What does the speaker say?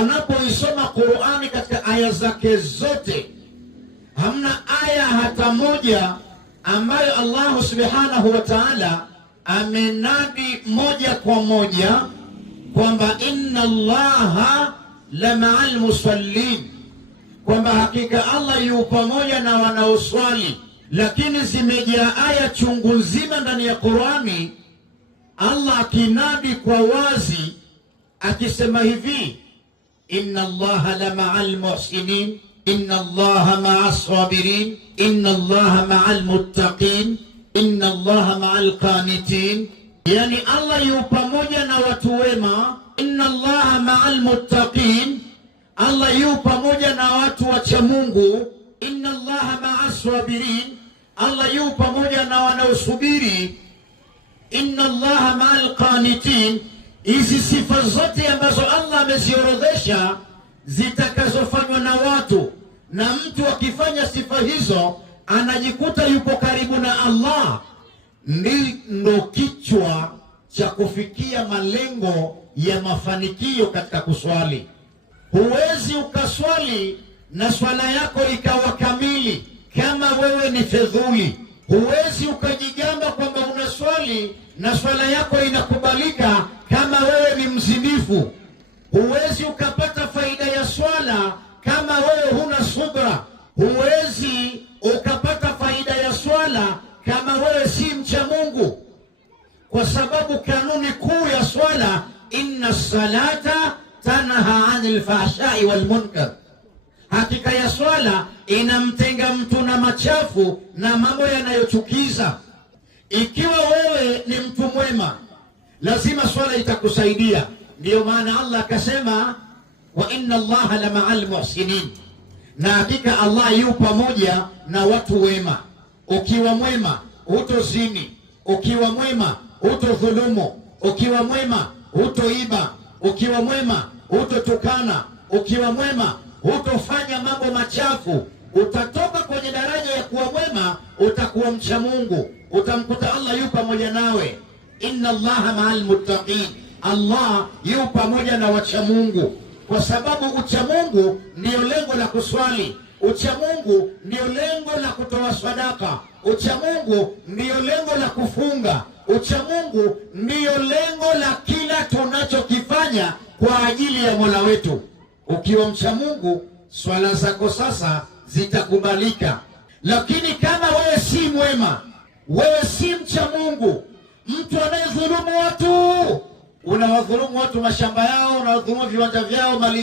Unapoisoma Qur'ani katika aya zake zote, hamna aya hata moja ambayo Allah subhanahu wa ta'ala amenadi moja kwa moja kwamba inna Allaha la ma'al musallin, kwamba hakika Allah yu pamoja na wanaoswali. Lakini zimejaa aya chungu nzima ndani ya Qur'ani, Allah akinadi kwa wazi akisema hivi: inna Allaha la ma'al muhsinin, inna Allaha ma'as sabirin, inna Allaha ma'al muttaqin, inna Allaha ma'al qanitin. Yani Allah yu pamoja na watu wema. Inna Allaha ma'al muttaqin, Allah yu pamoja na watu wacha Mungu. Inna Allaha ma'as sabirin, Allah yu pamoja na wanaosubiri. Inna Allaha ma'al qanitin. Hizi sifa zote ambazo Allah ameziorodhesha zitakazofanywa na watu, na mtu akifanya sifa hizo anajikuta yupo karibu na Allah, ndo kichwa cha kufikia malengo ya mafanikio katika kuswali. Huwezi ukaswali na swala yako ikawa kamili kama wewe ni fedhuli. Huwezi ukajigamba kwamba unaswali na swala yako inakubalika kama wewe ni mzinifu. Huwezi ukapata faida ya swala kama wewe huna subra. Huwezi ukapata faida ya swala kama wewe si mcha Mungu, kwa sababu kanuni kuu ya swala, inna salata tanha anil fahshai wal munkar, hakika ya swala inamtenga mtu na machafu na mambo yanayochukiza. Ikiwa wewe ni mtu mwema, lazima swala itakusaidia. Ndiyo maana Allah akasema wa inna Allaha la ma'al muhsinin, na hakika Allah yu pamoja na watu wema. Ukiwa mwema hutozini, ukiwa mwema hutodhulumu, ukiwa mwema hutoiba, ukiwa mwema hutotukana, ukiwa mwema hutofanya mambo machafu. Utatoka kwenye daraja ya kuwa mwema, utakuwa mcha Mungu, utamkuta Allah yu pamoja nawe. Inna Allaha ma'al muttaqin, Allah yu pamoja na wacha Mungu, kwa sababu ucha Mungu ndio lengo la kuswali. Ucha Mungu ndio lengo la kutoa sadaka. Ucha Mungu ndio lengo la kufunga. Ucha Mungu ndio lengo la kila tunachokifanya kwa ajili ya Mola wetu. Ukiwa mcha Mungu, swala zako sasa zitakubalika. Lakini kama wewe si mwema, wewe si mcha Mungu, mtu anayedhulumu watu, unawadhulumu watu mashamba yao, unawadhulumu viwanja vyao, mali